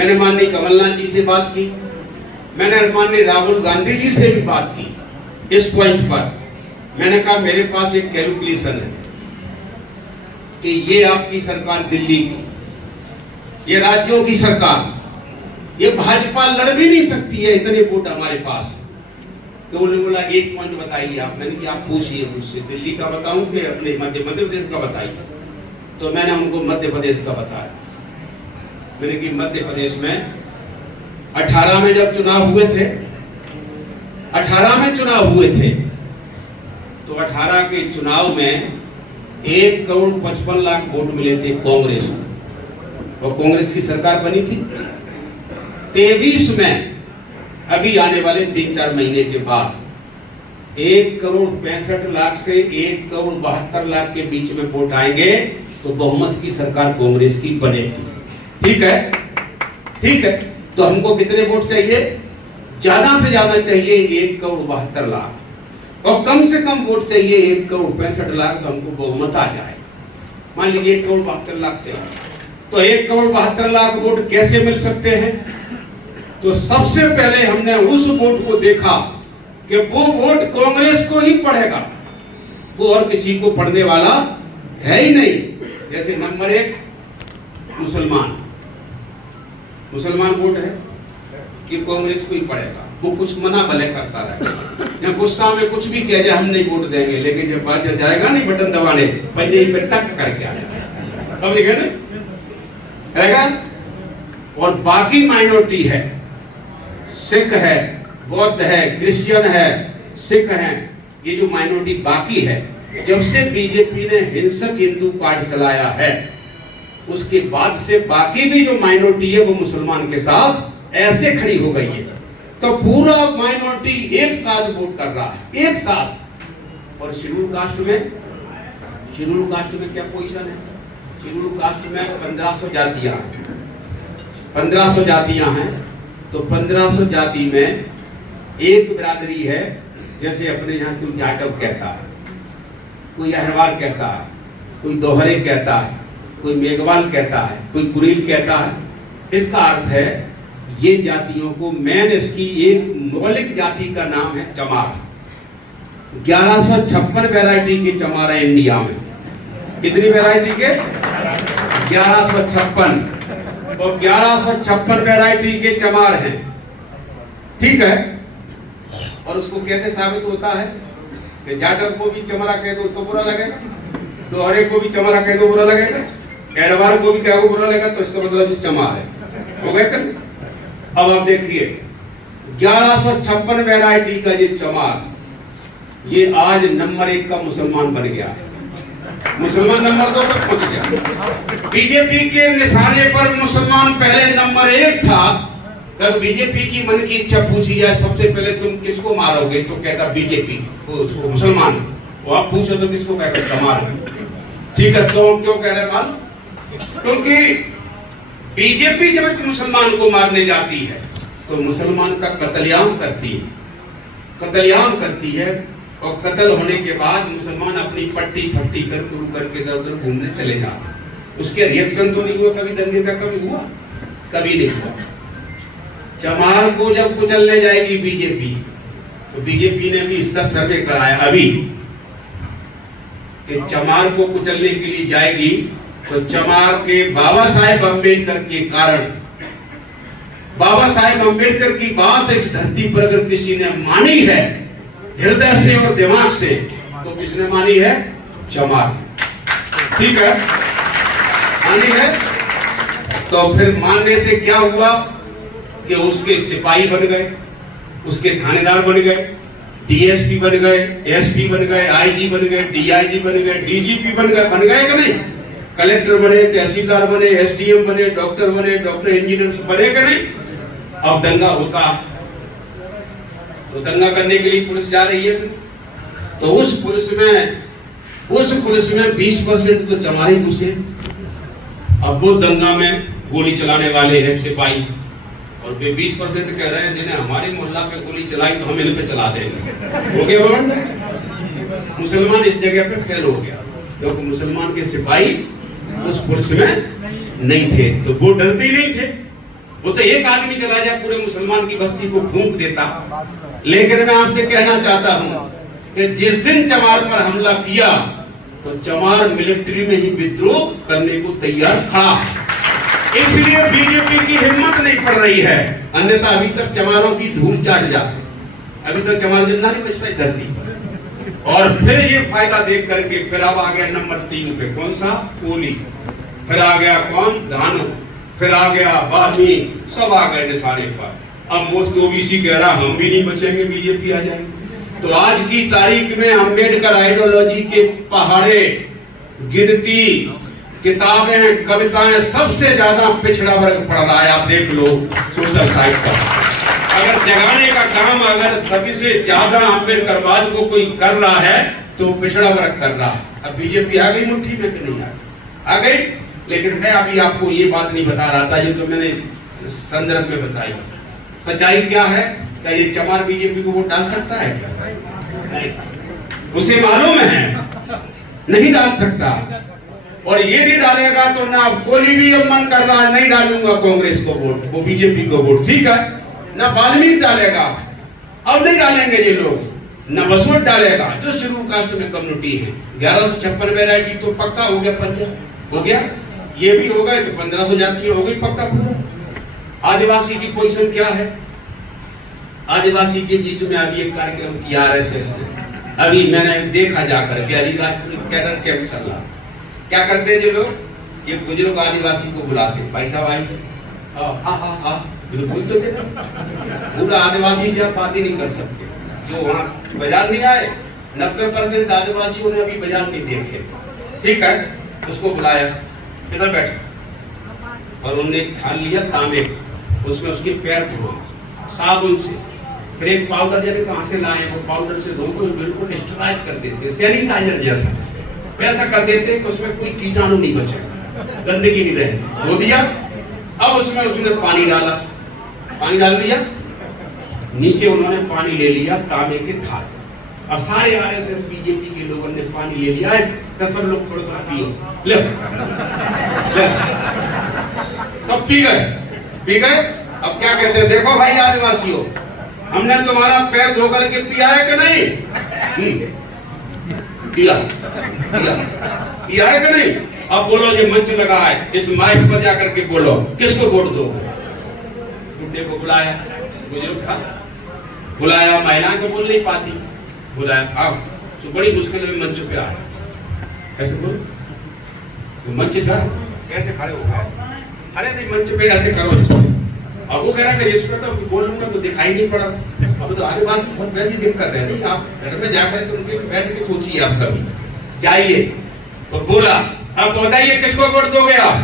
मैंने माननीय कमलनाथ जी से बात की, मैंने माननीय राहुल गांधी जी से भी बात की इस पॉइंट पर। मैंने कहा मेरे पास एक कैलकुलेशन है कि ये आपकी सरकार दिल्ली की, ये राज्यों की सरकार, ये भाजपा लड़ भी नहीं सकती है, इतने वोट हमारे पास। तो उन्होंने बोला एक पॉइंट बताइए आप। मैंने कि आप पूछिए मुझसे, दिल्ली का बताऊं कि अपने मध्य प्रदेश का बताइए। तो मैंने उनको मध्य प्रदेश का बताया। मैंने कि मध्य प्रदेश में 18 में जब चुनाव हुए थे, 18 में चुनाव हुए थे, तो 18 के चुनाव में 1,55,00,000 वोट मिले थे कांग्रेस को, और कांग्रेस की सरकार बनी थी। 23 में अभी आने वाले 3-4 महीने के बाद 1,65,00,000 से 1,72,00,000 के बीच में वोट आएंगे, तो बहुमत की सरकार कांग्रेस की बनेगी। ठीक है, ठीक है। तो हमको कितने वोट चाहिए? ज्यादा से ज्यादा चाहिए 1,72,00,000, और कम से कम वोट चाहिए 1,65,00,000, तो हमको बहुमत आ जाए। मान लीजिए 1,72,00,000 चाहिए, तो 1,72,00,000 वोट कैसे मिल सकते हैं? तो सबसे पहले हमने उस वोट को देखा कि वो वोट कांग्रेस को ही पड़ेगा, वो और किसी को पड़ने वाला है ही नहीं। जैसे नंबर 1 मुसलमान वोट है कि कांग्रेस को ही पड़ेगा, वो कुछ मना भले करता रहेगा, या गुस्सा में कुछ भी कह जाए हम नहीं वोट देंगे, लेकिन जब बात जाएगा नहीं बटन दबाने, पंजे पे टक करके आ जाएगा, अब लिखे ना रहेगा। और बाकी माइनॉरिटी है, सिख है, बौद्ध है, क्रिश्चियन है, सिख हैं, ये जो माइनॉरिटी बाकी है, जब से बीजेपी ने हिंसक हिंदू कार्ड चलाया है, उसके बाद से बाकी भी जो माइनॉरिटी है वो मुसलमान के साथ ऐसे खड़ी हो गई है। तो पूरा माइनॉरिटी एक साथ वोट कर रहा है, एक साथ। और शेड्यूल कास्ट में क्या पोजीशन है? शेड्यूल कास्ट में 1500 जातियां हैं, 1500 जातियां हैं। तो 1500 जाति में एक बिरादरी है, जैसे अपने यहाँ कोई जाटव कहता है, कोई अहरवाल कहता है, कोई दोहरे कहता है, कोई मेघवाल कहता है, कोई कुरील कहता है। इसका अर्थ है ये जातियों को मेन इसकी एक मौलिक जाति का नाम है चमार। 1156 वैरायटी के चमार है इंडिया में। कितनी वैरायटी के? 1156, और 1156 वैरायटी के चमार हैं। ठीक है। और उसको कैसे साबित होता है कि जाटव को भी चमरा कह दो तो बुरा लगेगा, दोहरे को भी चमरा कह दो बुरा लगेगा, एडवार को भी क्या बुरा लगेगा, तो इसका मतलब चमार है। हो गया क्या? अब आप देखिए 1156 वैरायटी का ये चमार, ये आज नंबर 1 का मुसलमान बन गया। मुसलमान नंबर 2 पर पहुंच गया। बीजेपी के निशाने पर मुसलमान पहले नंबर 1 था। जब बीजेपी की मन की इच्छा पूछी जाए सबसे पहले तुम किसको मारोगे, तो कहता बीजेपी को, मुसलमान। वो आप पूछो तो किसको कहता? चमार। ठीक है, तो क्यों कह रहे माल? क्योंकि बीजेपी जब मुसलमान को मारने जाती है तो मुसलमान का कत्लेआम करती है, कत्लेआम करती है। और कत्ल होने के बाद मुसलमान अपनी पट्टी फट्टी कर शुरू करके इधर उधर घूमने चले जाते। उसके रिएक्शन तो नहीं हुआ कभी दंगे का? कभी हुआ? कभी नहीं हुआ। चमार को जब कुचलने जाएगी बीजेपी, तो बीजेपी ने भी इसका सर्वे कराया अभी कि चमार को कुचलने के लिए जाएगी, तो चमार के बाबा साहेब अम्बेडकर के कारण, बाबा साहेब अम्बेडकर की बात इस धरती पर अगर किसी ने मानी है हृदय से और दिमाग से, तो किसने मानी है? चमार। ठीक है, मानी है। तो फिर मानने से क्या हुआ कि उसके सिपाही बन गए, उसके थानेदार बन गए, डीएसपी बन गए, एसपी बन गए, आईजी बन गए, डीआईजी बन गए, डीजीपी बन गए कि नहीं? कलेक्टर बने, तहसीलदार बने, एसडीएम बने, डॉक्टर इंजीनियर बने कि नहीं? अब दंगा होता, तो दंगा करने के लिए पुलिस जा रही है, तो उस पुलिस में 20% तो चमारी घुसे। अब वो दंगा में गोली चलाने वाले हैं सिपाही, और वे 20% कह रहे हैं जिन्हें हमारे मोहल्ला पे गोली चलाई तो हम इन पे चला देंगे। हो गया बंद। मुसलमान इस जगह पे फेल हो गया, क्योंकि मुसलमान के सिपाही उस पुलिस में नहीं थे, तो वो डरते ही नहीं थे। वो तो एक आदमी चला जाए पूरे मुसलमान की बस्ती को फूंक देता। लेकिन मैं आपसे कहना चाहता हूं कि जिस दिन चमार पर हमला किया तो चमार मिलिट्री में ही विद्रोह करने को तैयार था। इसलिए बीजेपी की हिम्मत नहीं पड़ रही है, अन्यथा अभी तक चमारों की धूल चाट जाती। अभी तक चमार जिंदा नहीं बच पाई धरती पर। और फिर ये फायदा देख करके फिर अब आ गया नंबर 3 पे, कौन सा? कोहली। फिर आ गया कौन? धानु। फिर आ गया वाल्मीकि, सब आ गए निशाने पर। अब मोस्ट ओबीसी कह रहा हम भी नहीं बचेंगे, बीजेपी आ जाएगी। तो आज की तारीख में अंबेडकर आइडियोलॉजी के पहाड़े, गिनती, किताबें, कविताएं सबसे ज्यादा पिछड़ा वर्ग पढ़ रहा है। आप देख लो सोशल साइट पर। अगर जगाने का काम अगर सभी से ज्यादा अम्बेडकरवाद को कोई कर रहा है तो पिछड़ा वर्ग कर रहा है। अब बीजेपी आ गई मुट्ठी में कि नहीं आ गई? लेकिन मैं अभी आपको ये बात नहीं बता रहा था, ये तो मैंने संदर्भ में बताई। सच्चाई क्या है? क्या ये चमार बीजेपी को वोट डाल सकता है क्या? उसे मालूम है नहीं डाल सकता। और ये नहीं डालेगा तो ना कोहली भी अब मन कर रहा है नहीं डालूंगा कांग्रेस को वोट, वो बीजेपी को वोट, ठीक है ना। वाल्मीकि डालेगा, अब नहीं डालेंगे ये लोग। न बसवट डालेगा जो शेड्यूल कास्ट में कम्युनिटी है। 1156 वैरायटी तो पक्का हो गया, हो गया। ये भी हो गए तो 1500 जातियां हो गई पक्का पूरा। आदिवासी की पोजीशन क्या है? आदिवासी के बीच में अभी एक कार्यक्रम किया RSS ने, अभी मैंने देखा जाकर के अलीगढ़ कैडर कैंप चल रहा। क्या करते हैं जो लोग? ये बुजुर्ग आदिवासी को बुलाते, भाई साहब आइए, बिल्कुल तो पूरा आदिवासी से आप बात ही नहीं कर सकते। जो वहाँ बाजार नहीं आए, 90% आदिवासियों ने अभी बाजार नहीं देखे, ठीक है। उसको बुलाया, इधर बैठ, और उन्होंने खान लिया तांबे, उसमें उसके पैर धो साबुन से, फिर एक पाउडर जैसे कहाँ से लाए, वो पाउडर से धो को बिल्कुल स्टराइज कर देते, सैनिटाइजर जैसा वैसा कर देते कि उसमें कोई कीटाणु नहीं बचेगा, गंदगी नहीं रहे। धो दिया, अब उसमें उसने पानी डाला, पानी डाल दिया, नीचे उन्होंने पानी ले लिया तांबे के थाल। अब सारे RSS बीजेपी के लोगों ने पानी ले लिया है, तो सब लोग थोड़ा थोड़ा पियो, ले सब पी गए। अब क्या कहते हैं? देखो भाई आदिवासियों, हमने तुम्हारा पैर धो करके पिया है कि नहीं? पिया है कि नहीं? अब बोलो, ये मंच लगा है, इस माइक पर जाकर के बोलो किसको वोट दो? बुड्ढे को बुलाया, बुजुर्ग था, बुलाया, महिला को बोल नहीं पाती, बुलाया, आओ। तो बड़ी मुश्किल में मंच पे आए, कैसे बोलो? तो मंच था, कैसे खड़े हो गए? अरे नहीं, मंच पे ऐसे करो। अब वो कह रहा है इस पर तो बोलूंगा तो दिखाई नहीं पड़ा। अब तो आदिवासी बहुत वैसी दिक्कत है नहीं, आप घर में जाकर के उनके बैठ के सोचिए, आप कभी जाइए। और बोला, अब बताइए किसको वोट दोगे आप?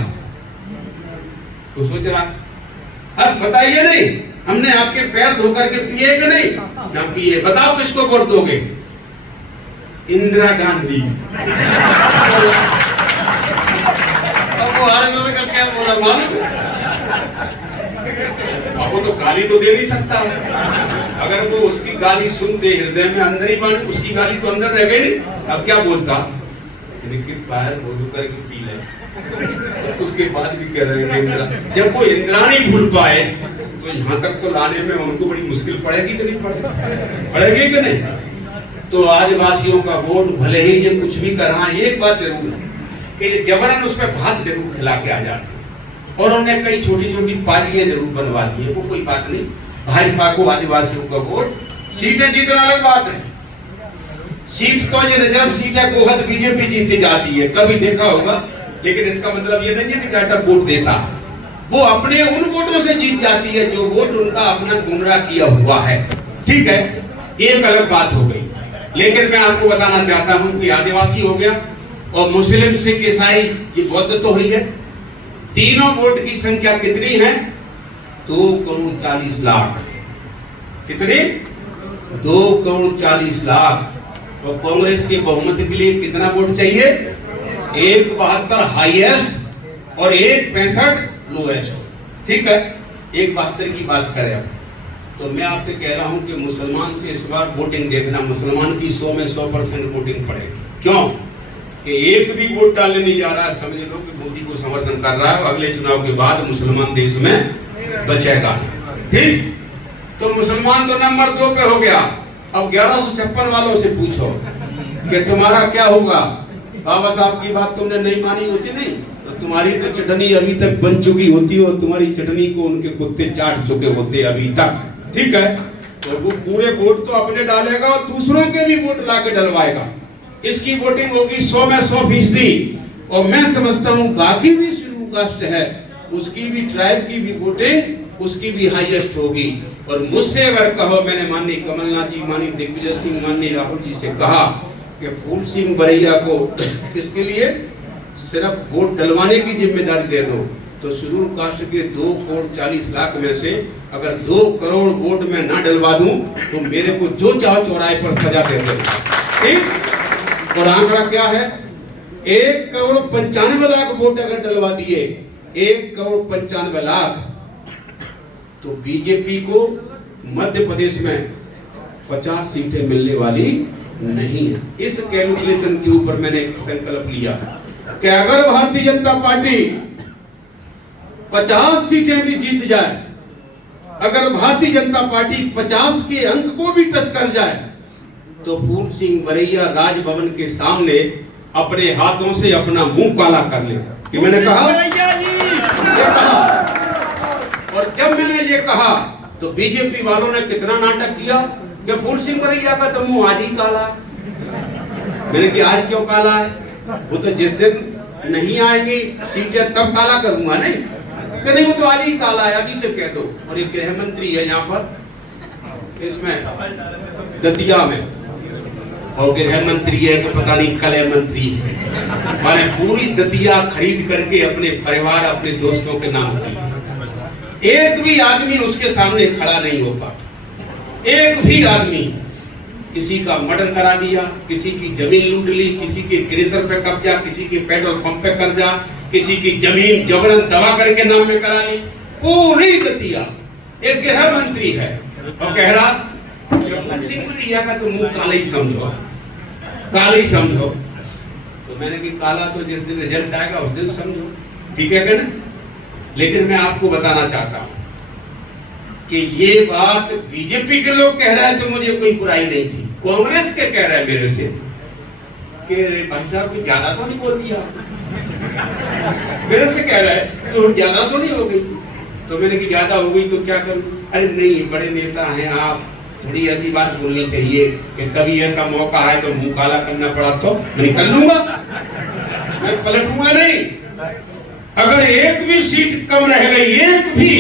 तो सोच रहा, अब बताइए, नहीं हमने आपके पैर धो करके पिए कि नहीं? क्या पिए? बताओ किसको वोट दोगे? इंदिरा गांधी। अब वो आरएनओ का क्या बोला मालूम? अब वो तो गाली तो दे नहीं सकता, अगर वो उसकी गाली सुनते हृदय में अंदर ही बन, उसकी गाली तो अंदर रह गई। अब क्या बोलता? पैर धो करके पी ले। तो उसके बाद भी कह रहे हैं इंदिरा, जब वो इंद्राणी भूल पाए तो यहाँ तक तो लाने में उनको बड़ी मुश्किल पड़ेगी कि नहीं पड़ेगी कि नहीं? तो आदिवासियों का वोट भले ही ये कुछ भी कर रहा है, एक बात जरूर है कि ये जबरन उस पर भात जरूर खिला के आ जाते, और उन्होंने कई छोटी छोटी पार्टियां जरूर बनवा दी है, वो कोई बात नहीं। भाजपा को आदिवासियों का वोट, सीटें जीतना अलग बात है। सीट तो ये रिजर्व सीट है, गोहद बीजेपी जीती जाती है, कभी देखा होगा। लेकिन इसका मतलब ये नहीं है कि चार्टर वोट देता, वो अपने उन वोटों से जीत जाती है जो वोट उनका अपना गुमराह किया हुआ है, ठीक है। एक अलग बात हो गई। लेकिन मैं आपको बताना चाहता हूं कि आदिवासी हो गया और मुस्लिम, सिख, ईसाई, ये बौद्ध तो हुई है। तीनों वोट की संख्या कितनी है? 2 करोड़ 40 लाख। कितनी? 2 करोड़ 40 लाख। और कांग्रेस के बहुमत के लिए कितना वोट चाहिए? 172 हाईएस्ट और 165 लोएस्ट, ठीक है। 172 की बात करें अब, तो मैं आपसे कह रहा हूं कि मुसलमान से इस बार वोटिंग देखना, मुसलमान की 100 में 100% वोटिंग पड़ेगी। क्यों? कि एक भी वोट डालने नहीं जा रहा है, समझ लो कि मोदी को समर्थन कर रहा है। अगले चुनाव के बाद मुसलमान देश में बचेगा। ठीक, तो मुसलमान तो नंबर 2 पे हो गया। अब 1156 वालों से पूछो कि तुम्हारा क्या होगा। बाबा साहब की बात तुमने नहीं मानी होती नहीं तो तुम्हारी तो चटनी अभी तक बन चुकी होती और तुम्हारी चटनी को उनके कुत्ते चाट चुके होते अभी तक। ठीक है, तो वो पूरे वोट तो अपने डालेगा और दूसरों के भी वोट लाके डलवाएगा। इसकी वोटिंग होगी 100 में 100%। और मैं समझता हूँ बाकी भी शेड्यूल कास्ट है उसकी भी, ट्राइब की भी वोटिंग उसकी भी हाईएस्ट होगी। और मुझसे अगर कहो, मैंने माननीय कमलनाथ जी, माननीय दिग्विजय सिंह, माननीय राहुल जी से कहा कि फूल सिंह बरैया को किसके लिए सिर्फ वोट डलवाने की जिम्मेदारी दे दो, तो शेड्यूल कास्ट के 2 करोड़ 40 लाख में से अगर 2 करोड़ वोट में ना डलवा दूं तो मेरे को जो चाहो चौराहे पर सजा दे दो। ठीक, और आंकड़ा क्या है, 1 करोड़ 95 लाख वोट अगर डलवा दिए, 1 करोड़ 95 लाख, तो बीजेपी को मध्य प्रदेश में 50 सीटें मिलने वाली नहीं है। इस कैलकुलेशन के ऊपर मैंने एक संकल्प लिया कि अगर भारतीय जनता पार्टी 50 सीटें भी जीत जाए, अगर भारतीय जनता पार्टी 50 के अंक को भी टच कर जाए, तो फूल सिंह बरैया राजभवन के सामने अपने हाथों से अपना मुंह काला कर ले। कि मैंने कहा, और जब मैंने ये कहा तो बीजेपी वालों ने कितना नाटक किया कि फूल सिंह बरैया का तो मुंह आज ही काला है। मैंने कि आज क्यों काला है, वो तो जिस दिन नहीं आएंगी सीटें तब काला करूंगा। नहीं कि नहीं, वो तो आज ही काला है, अभी से कह दो। और एक गृह मंत्री है यहाँ पर इसमें दतिया में, और गृह मंत्री है कि पता नहीं कलह मंत्री है, मैंने पूरी दतिया खरीद करके अपने परिवार अपने दोस्तों के नाम की। एक भी आदमी उसके सामने खड़ा नहीं हो पाता, एक भी आदमी। किसी का मर्डर करा दिया, किसी की जमीन लूट ली, किसी के क्रेशर पे कब्जा, किसी के पेट्रोल पंप पे कब्जा, किसी की जमीन जबरन दबा करके नाम में करा ली। पूरी दतिया एक गृह मंत्री है और कह रहा का तो मुंह काला ही समझो, काला ही समझो। तो मैंने कि काला तो जिस दिन रिजल्ट आएगा उस दिन समझो। ठीक है क्या ना? लेकिन मैं आपको बताना चाहता हूं कि ये बात बीजेपी के लोग कह रहे हैं तो मुझे कोई बुराई नहीं थी, कांग्रेस के कह रहे हैं मेरे से कि भाई साहब कुछ ज्यादा तो नहीं बोल दिया, मेरे से कह रहा है तो ज्यादा तो नहीं हो गई। तो मैंने कि ज्यादा हो गई तो क्या करूं? अरे नहीं, बड़े नेता हैं आप, थोड़ी ऐसी बात बोलनी चाहिए कि कभी ऐसा मौका है तो मुंह काला करना पड़ा तो मैं कर लूंगा, मैं पलटूंगा नहीं। अगर एक भी सीट कम रह गई, एक भी,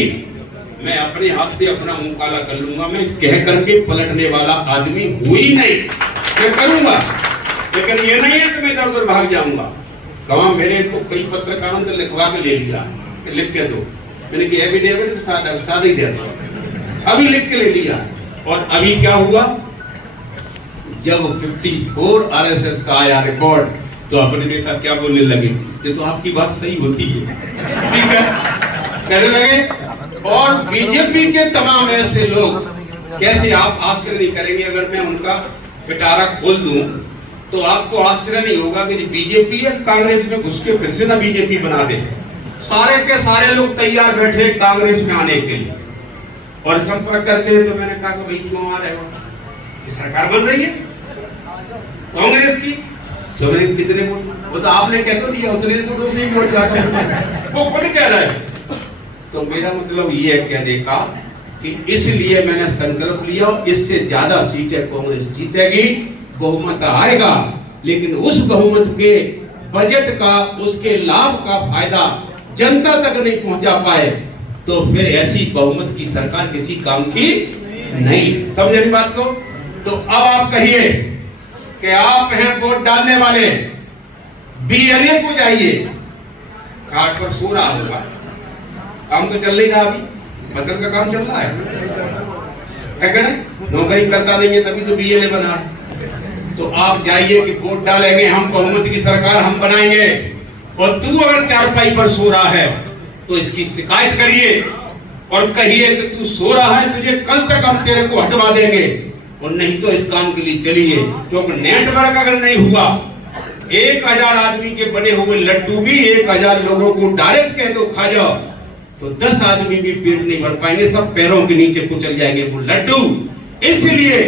मैं अपने हाथ से अपना मुंह काला कर लूंगा। मैं कह करके पलटने वाला आदमी हूं ही नहीं, मैं करूंगा। लेकिन ये नहीं है कि मैं इधर उधर भाग जाऊंगा। कहा मेरे को कई पत्रकारों ने लिखवा के ले लिया, लिख के दो। मैंने कि एफिडेविट के साथ साथ ही दे दो, अभी लिख के ले लिया। और अभी क्या हुआ, जब 54 आरएसएस का आया रिपोर्ट तो अपने नेता क्या बोलने लगे, ये तो आपकी बात सही होती है, ठीक है, कहने लगे। और बीजेपी के तमाम ऐसे लोग, कैसे आप आश्चर्य नहीं करेंगे अगर मैं उनका पिटारा खोल दूं तो आपको आश्चर्य नहीं होगा कि बीजेपी या कांग्रेस में घुस के फिर से ना बीजेपी बना दे। सारे के सारे लोग तैयार बैठे कांग्रेस में आने के लिए और संपर्क करते हैं। तो मैंने कहा कि भाई क्यों आ रहे हो, सरकार बन रही है कांग्रेस की। तो मैंने कितने वोट, वो तो आपने कैसे दिया, उतने वोटों से ही वोट जाता है, वो खुद कह रहा है। तो मेरा मतलब ये है कहने का कि इसलिए मैंने संकल्प लिया, इससे ज्यादा सीटें कांग्रेस जीतेगी, बहुमत आएगा। लेकिन उस बहुमत के बजट का, उसके लाभ का फायदा जनता तक नहीं पहुंचा पाए तो फिर ऐसी बहुमत की सरकार किसी काम की नहीं। समझे बात को? तो अब आप कहिए कि आप हैं वोट डालने वाले, बीएलए को जाइए, घाट पर सो रहा होगा, काम तो चल नहीं रहा, अभी फसल का काम चल रहा है क्या नहीं? नौकरी करता नहीं है तभी तो बीएलए बना है। तो आप जाइए कि वोट डालेंगे, हम बहुमत की सरकार हम बनाएंगे। और तू अगर चारपाई पर सो रहा है तो इसकी शिकायत करिए और कहिए कि तू सो रहा है, तुझे कल तक हम तेरे को हटवा देंगे, और नहीं तो इस काम के लिए चलिए। क्योंकि नेटवर्क अगर नहीं हुआ, 1000 आदमी के बने हुए लड्डू भी 1000 लोगों को डायरेक्ट कह दो खा जाओ, तो 10 आदमी भी पेट नहीं भर पाएंगे, सब पैरों के नीचे कुचल जाएंगे वो लड्डू। इसलिए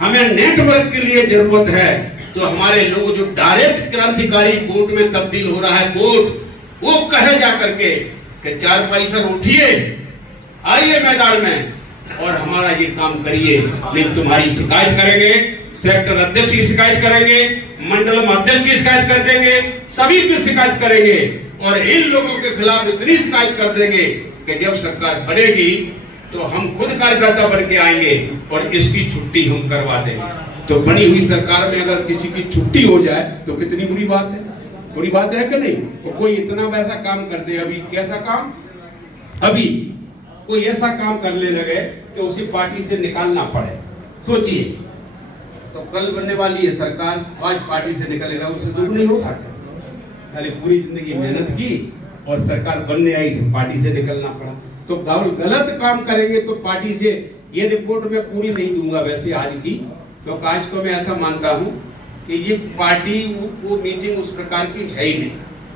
हमें नेटवर्क के लिए जरूरत है। तो हमारे लोग जो डायरेक्ट क्रांतिकारी वोट में तब्दील हो रहा है वोट, वो कहे जा करके कि 4 पैसा उठिए, आइए मैदान में और हमारा ये काम करिए, नहीं तुम्हारी शिकायत करेंगे, सेक्टर अध्यक्ष की शिकायत करेंगे, मंडल अध्यक्ष की शिकायत कर देंगे, सभी की शिकायत करेंगे और इन लोगों के खिलाफ इतनी शिकायत कर देंगे कि जब सरकार बनेगी तो हम खुद कार्यकर्ता बन के आएंगे और इसकी छुट्टी हम करवा देंगे। तो बनी हुई सरकार में अगर किसी की छुट्टी हो जाए तो कितनी बुरी बात है, बुरी बात है कि नहीं? तो कोई इतना वैसा काम कर दे, अभी कैसा काम, अभी कोई ऐसा काम करने लगे कि उसे पार्टी से निकालना पड़े, सोचिए। तो कल बनने वाली है सरकार, आज पार्टी से निकलेगा, उसे दुख नहीं होगा? खाली पूरी जिंदगी मेहनत की और सरकार बनने आई, पार्टी से निकलना पड़ा। तो गलत काम करेंगे तो पार्टी से, ये रिपोर्ट मैं पूरी नहीं दूंगा वैसे आज की, तो आज को मैं ऐसा मानता हूं कि ये पार्टी वो मीटिंग उस प्रकार की है ही नहीं,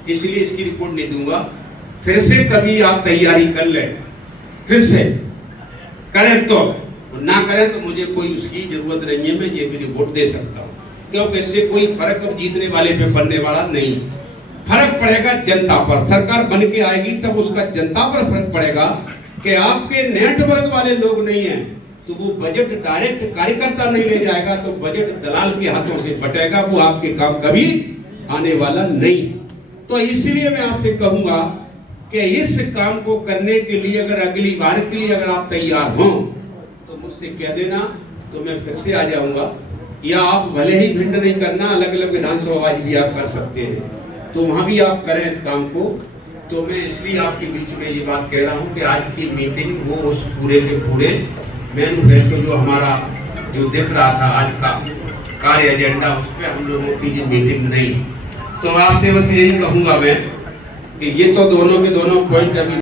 इसलिए इसकी रिपोर्ट नहीं दूंगा। फिर से कभी आप तैयारी कर लें, फिर से करें तो, ना करें तो मुझे कोई उसकी जरूरत नहीं है, मैं ये भी रिपोर्ट दे सकता हूँ, क्योंकि इससे कोई फर्क अब जीतने वाले पे पड़ने वाला नहीं। फर्क पड़ेगा जनता पर, सरकार बन के आएगी तब उसका जनता पर फर्क पड़ेगा कि आपके नेटवर्क वाले लोग नहीं हैं तो वो बजट डायरेक्ट कार्यकर्ता नहीं ले जाएगा, तो बजट दलाल के हाथों से बटेगा, वो आपके काम कभी आने वाला नहीं। तो इसलिए मैं आपसे कहूंगा कि इस काम को करने के लिए अगर अगली बार के लिए अगर आप तैयार हो तो मुझसे कह देना, तो मैं फिर से आ जाऊंगा। या आप भले ही भिंड नहीं करना, अलग अलग विधानसभा भी आप कर सकते हैं, तो वहां भी आप करें इस काम को। तो मैं इसलिए आपके बीच में ये बात कह रहा हूं कि आज की मीटिंग वो उस पूरे के पूरे मैनिफेस्टो जो हमारा जो दिख रहा था आज का कार्य एजेंडा, उस पर हम लोगों की ये मीटिंग नहीं। तो आपसे बस यही कहूंगा मैं कि ये तो दोनों के दोनों पॉइंट अभी